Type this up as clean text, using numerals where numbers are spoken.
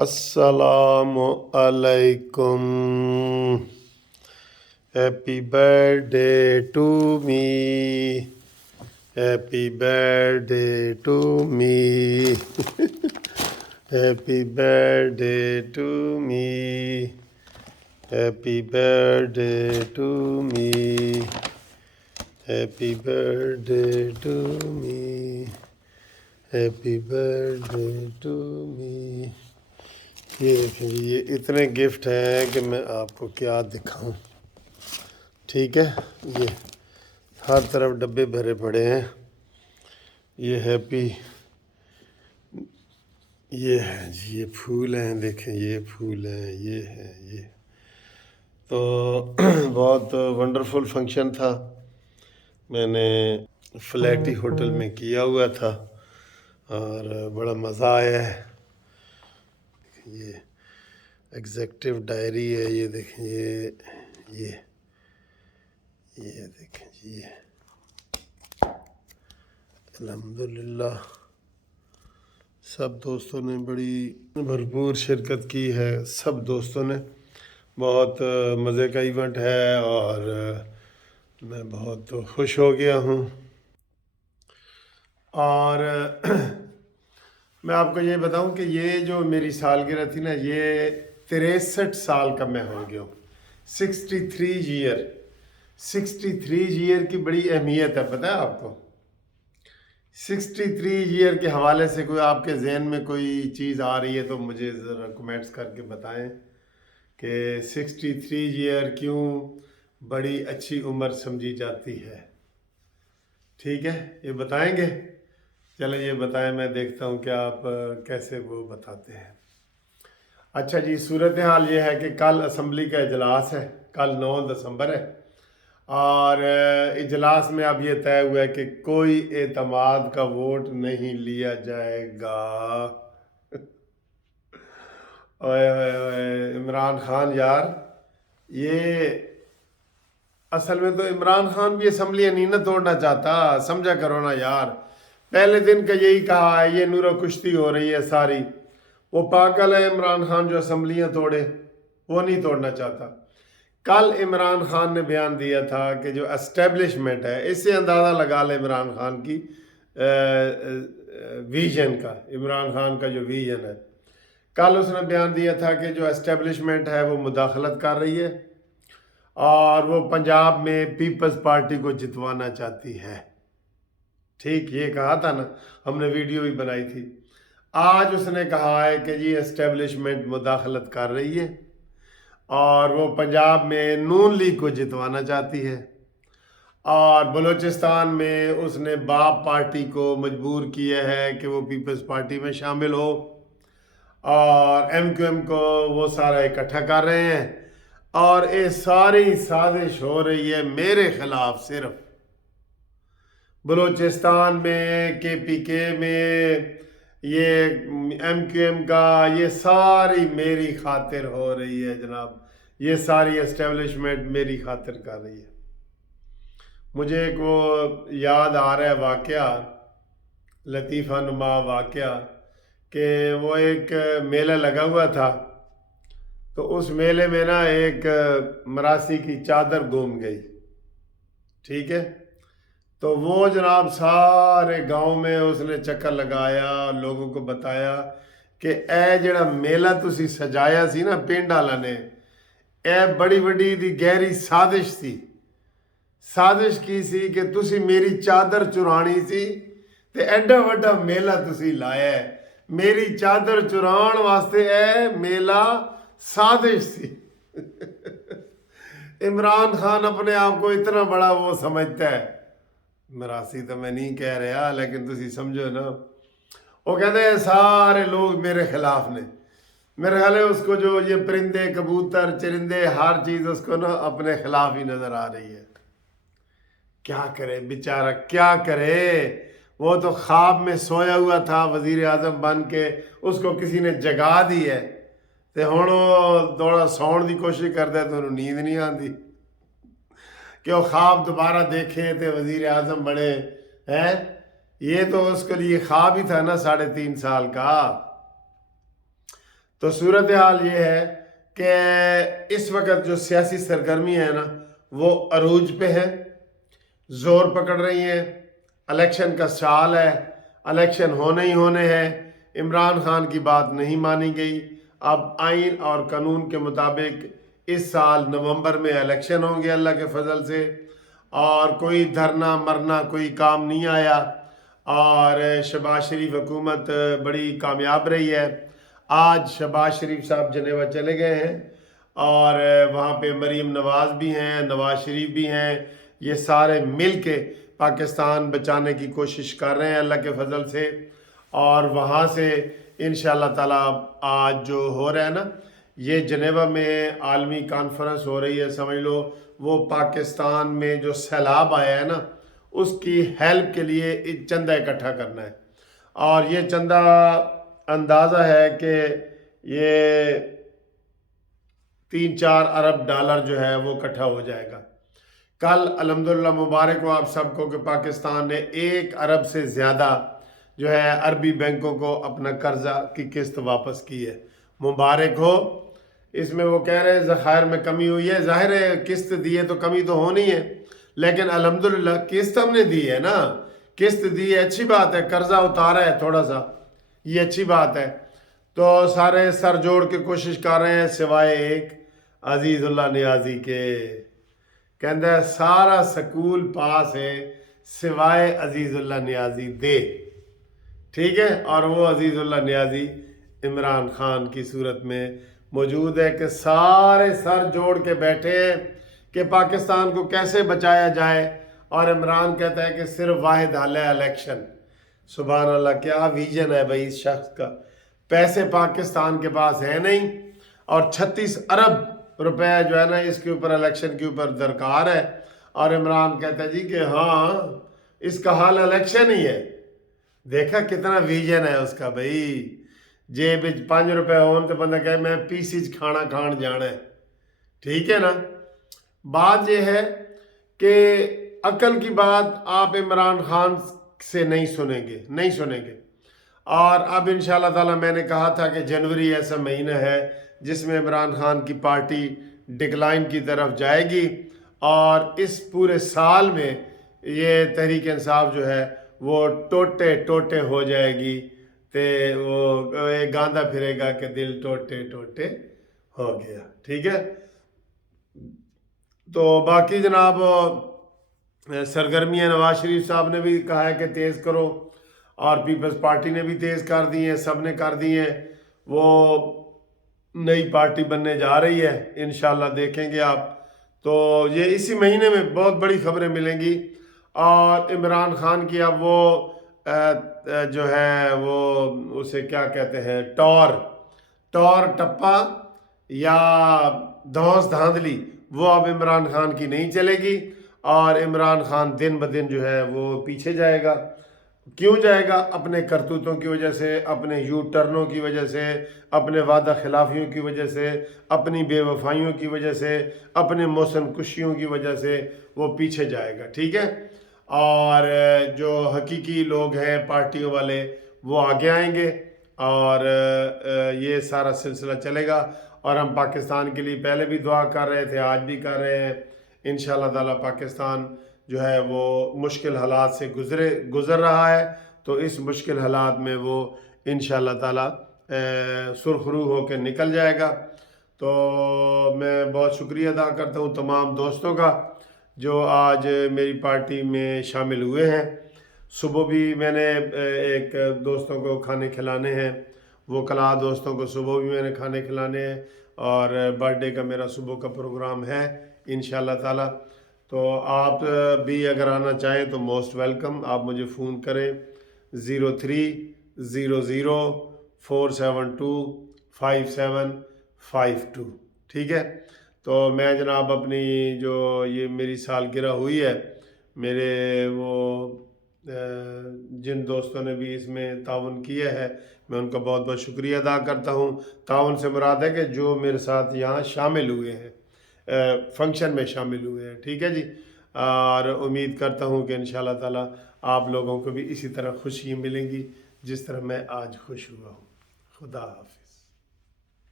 السلام علیکم. Happy birthday to me می. ہیپی برتھ ڈے ٹو می. ہیپی برتھ ڈے ٹو می. ہیپی برتھ ڈے ٹو می. ہیپی برتھ ڈے ٹو می. ہیپی برتھ ڈے ٹو می. یہ دیکھیں جی، یہ اتنے گفٹ ہیں کہ میں آپ کو کیا دکھاؤں. ٹھیک ہے، یہ ہر طرف ڈبے بھرے پڑے ہیں. یہ ہیپی، یہ ہے جی، یہ پھول ہیں، دیکھیں یہ پھول ہیں، یہ ہے یہ. تو بہت ونڈرفل فنکشن تھا. میں نے فلیٹی ہوٹل میں کیا ہوا تھا اور بڑا مزہ آیا ہے. یہ ایگزیکٹو ڈائری ہے، یہ دیکھیں یہ دیکھیں جی، یہ الحمدللہ سب دوستوں نے بڑی بھرپور شرکت کی ہے. سب دوستوں نے، بہت مزے کا ایونٹ ہے اور میں بہت خوش ہو گیا ہوں. اور میں آپ کو یہ بتاؤں کہ یہ جو میری سالگرہ تھی نا، یہ 63 سال کا میں ہو گیا ہوں. 63 ایئر. 63 ایئر کی بڑی اہمیت ہے، پتہ ہے آپ کو؟ 63 ایئر کے حوالے سے کوئی آپ کے ذہن میں کوئی چیز آ رہی ہے تو مجھے ذرا کمنٹس کر کے بتائیں کہ 63 ایئر کیوں بڑی اچھی عمر سمجھی جاتی ہے. ٹھیک ہے، یہ بتائیں گے؟ چلیں یہ بتائیں، میں دیکھتا ہوں کہ آپ کیسے وہ بتاتے ہیں. اچھا جی، صورتحال یہ ہے کہ کل اسمبلی کا اجلاس ہے، کل 9 دسمبر ہے، اور اجلاس میں اب یہ طے ہوا ہے کہ کوئی اعتماد کا ووٹ نہیں لیا جائے گا. اوئے اوئے اوئے، عمران خان یار، یہ اصل میں تو عمران خان بھی اسمبلیاں نہیں نہ توڑنا چاہتا، سمجھا کرو نا یار. پہلے دن کا یہی کہا ہے، یہ نورہ کشتی ہو رہی ہے ساری. وہ پاگل ہے عمران خان جو اسمبلیاں توڑے، وہ نہیں توڑنا چاہتا. کل عمران خان نے بیان دیا تھا کہ جو اسٹیبلشمنٹ ہے، اس سے اندازہ لگا لے عمران خان کی ویژن کا، عمران خان کا جو ویژن ہے. کل اس نے بیان دیا تھا کہ جو اسٹیبلشمنٹ ہے وہ مداخلت کر رہی ہے اور وہ پنجاب میں پیپلز پارٹی کو جتوانا چاہتی ہے. ٹھیک، یہ کہا تھا نا، ہم نے ویڈیو بھی بنائی تھی. آج اس نے کہا ہے کہ جی اسٹیبلشمنٹ مداخلت کر رہی ہے اور وہ پنجاب میں نون لیگ کو جتوانا چاہتی ہے، اور بلوچستان میں اس نے باپ پارٹی کو مجبور کیا ہے کہ وہ پیپلز پارٹی میں شامل ہو، اور ایم کیو ایم کو وہ سارا اکٹھا کر رہے ہیں. اور یہ ساری سازش ہو رہی ہے میرے خلاف. صرف بلوچستان میں کے پی کے میں یہ ایم کیو ایم کا، یہ ساری میری خاطر ہو رہی ہے جناب. یہ ساری اسٹیبلشمنٹ میری خاطر کر رہی ہے. مجھے ایک وہ یاد آ رہا ہے واقعہ، لطیفہ نما واقعہ، کہ وہ ایک میلہ لگا ہوا تھا، تو اس میلے میں نا ایک مراسی کی چادر گم گئی. ٹھیک ہے، تو وہ جناب سارے گاؤں میں اس نے چکر لگایا، لوگوں کو بتایا کہ اے جڑا میلہ تسی سجایا سی نا پنڈ والا نے، اے بڑی بڑی دی گہری سازش سی. سازش کی سی کہ تسی میری چادر چرانی سی تے ایڈا وڈا میلہ تسی لایا ہے. میری چادر چران واسطے اے میلہ سازش سی. عمران خان اپنے آپ کو اتنا بڑا وہ سمجھتا ہے. مراسی تو میں نہیں کہہ رہا، لیکن تسی سمجھو نا. وہ کہتے ہیں سارے لوگ میرے خلاف نے. میرے خیال ہے اس کو جو یہ پرندے، کبوتر، چرندے، ہر چیز اس کو نا اپنے خلاف ہی نظر آ رہی ہے. کیا کرے بیچارہ، کیا کرے؟ وہ تو خواب میں سویا ہوا تھا وزیر اعظم بن کے، اس کو کسی نے جگا دی ہے، تے ہن وہ تھوڑا سون دی کوشش کرتا ہے تو انہوں نیند نہیں آتی کہ وہ خواب دوبارہ دیکھیں تے وزیر اعظم بنے ہیں. یہ تو اس کے لیے خواب ہی تھا نا 3.5 سال کا. تو صورتحال یہ ہے کہ اس وقت جو سیاسی سرگرمی ہے نا وہ عروج پہ ہے، زور پکڑ رہی ہیں، الیکشن کا سال ہے، الیکشن ہونے ہی ہونے ہیں، عمران خان کی بات نہیں مانی گئی۔ اب آئین اور قانون کے مطابق اس سال نومبر میں الیکشن ہوں گے اللہ کے فضل سے، اور کوئی دھرنا مرنا کوئی کام نہیں آیا، اور شہباز شریف حکومت بڑی کامیاب رہی ہے۔ آج شہباز شریف صاحب جنیوا چلے گئے ہیں، اور وہاں پہ مریم نواز بھی ہیں، نواز شریف بھی ہیں، یہ سارے مل کے پاکستان بچانے کی کوشش کر رہے ہیں اللہ کے فضل سے۔ اور وہاں سے انشاءاللہ تعالیٰ آج جو ہو رہا ہے نا، یہ جنیوا میں عالمی کانفرنس ہو رہی ہے، سمجھ لو وہ پاکستان میں جو سیلاب آیا ہے نا اس کی ہیلپ کے لیے چندہ اکٹھا کرنا ہے، اور یہ چندہ اندازہ ہے کہ یہ 3-4 ارب ڈالر جو ہے وہ اکٹھا ہو جائے گا۔ کل الحمدللہ مبارک ہو آپ سب کو کہ پاکستان نے 1 ارب سے زیادہ جو ہے عربی بینکوں کو اپنا قرضہ کی قسط واپس کی ہے، مبارک ہو۔ اس میں وہ کہہ رہے ہیں ذخائر میں کمی ہوئی ہے، ظاہر ہے قسط دی ہے تو کمی تو ہونی ہے، لیکن الحمدللہ قسط ہم نے دی ہے نا، قسط دی ہے، اچھی بات ہے، قرضہ اتارا ہے تھوڑا سا، یہ اچھی بات ہے۔ تو سارے سر جوڑ کے کوشش کر رہے ہیں سوائے ایک عزیز اللہ نیازی کے، کہندہ ہے سارا سکول پاس ہے سوائے عزیز اللہ نیازی دے، ٹھیک ہے، اور وہ عزیز اللہ نیازی عمران خان کی صورت میں موجود ہے کہ سارے سر جوڑ کے بیٹھے ہیں کہ پاکستان کو کیسے بچایا جائے، اور عمران کہتا ہے کہ صرف واحد حل ہے الیکشن۔ سبحان اللہ، کیا ویژن ہے بھائی اس شخص کا، پیسے پاکستان کے پاس ہے نہیں، اور 36 ارب روپے جو ہے نا اس کے اوپر الیکشن کے اوپر درکار ہے، اور عمران کہتا ہے جی کہ ہاں اس کا حال الیکشن ہی ہے۔ دیکھا کتنا ویژن ہے اس کا بھائی، جیب 5 روپے ہون تو بندہ کہے میں پیسی کھانا کھان جانا ہے، ٹھیک ہے نا۔ بات یہ ہے کہ عقل کی بات آپ عمران خان سے نہیں سنیں گے، اور اب انشاءاللہ تعالیٰ میں نے کہا تھا کہ جنوری ایسا مہینہ ہے جس میں عمران خان کی پارٹی ڈکلائن کی طرف جائے گی، اور اس پورے سال میں یہ تحریک انصاف جو ہے وہ ٹوٹے ہو جائے گی، تے وہ ایک گاندہ پھرے گا کہ دل ٹوٹے ہو گیا، ٹھیک ہے۔ تو باقی جناب سرگرمیاں نواز شریف صاحب نے بھی کہا ہے کہ تیز کرو، اور پیپلز پارٹی نے بھی تیز کر دی ہیں، سب نے کر دی ہیں، وہ نئی پارٹی بننے جا رہی ہے انشاءاللہ، دیکھیں گے آپ۔ تو یہ اسی مہینے میں بہت بڑی خبریں ملیں گی، اور عمران خان کی اب وہ جو ہے وہ اسے کیا کہتے ہیں، ٹور ٹپا یا دھوس دھاندلی، وہ اب عمران خان کی نہیں چلے گی، اور عمران خان دن بدن جو ہے وہ پیچھے جائے گا۔ کیوں جائے گا؟ اپنے کرتوتوں کی وجہ سے، اپنے یو ٹرنوں کی وجہ سے، اپنے وعدہ خلافیوں کی وجہ سے، اپنی بے وفائیوں کی وجہ سے، اپنے موسن کشیوں کی وجہ سے وہ پیچھے جائے گا، ٹھیک ہے۔ اور جو حقیقی لوگ ہیں پارٹیوں والے وہ آگے آئیں گے، اور یہ سارا سلسلہ چلے گا، اور ہم پاکستان کے لیے پہلے بھی دعا کر رہے تھے، آج بھی کر رہے ہیں۔ انشاءاللہ تعالیٰ پاکستان جو ہے وہ مشکل حالات سے گزر رہا ہے، تو اس مشکل حالات میں وہ انشاءاللہ تعالیٰ سرخرو ہو کے نکل جائے گا۔ تو میں بہت شکریہ ادا کرتا ہوں تمام دوستوں کا جو آج میری پارٹی میں شامل ہوئے ہیں۔ صبح بھی میں نے ایک دوستوں کو کھانے کھلانے ہیں، وہ کلا دوستوں کو صبح بھی میں نے کھانے کھلانے ہیں، اور برتھ ڈے کا میرا صبح کا پروگرام ہے انشاءاللہ تعالیٰ۔ تو آپ بھی اگر آنا چاہیں تو موسٹ ویلکم، آپ مجھے فون کریں 0300472572، ٹھیک ہے۔ تو میں جناب اپنی جو یہ میری سالگرہ ہوئی ہے، میرے وہ جن دوستوں نے بھی اس میں تعاون کیا ہے میں ان کا بہت بہت شکریہ ادا کرتا ہوں۔ تعاون سے مراد ہے کہ جو میرے ساتھ یہاں شامل ہوئے ہیں، فنکشن میں شامل ہوئے ہیں، ٹھیک ہے جی۔ اور امید کرتا ہوں کہ انشاءاللہ تعالیٰ آپ لوگوں کو بھی اسی طرح خوشی ملیں گی جس طرح میں آج خوش ہوا ہوں۔ خدا حافظ۔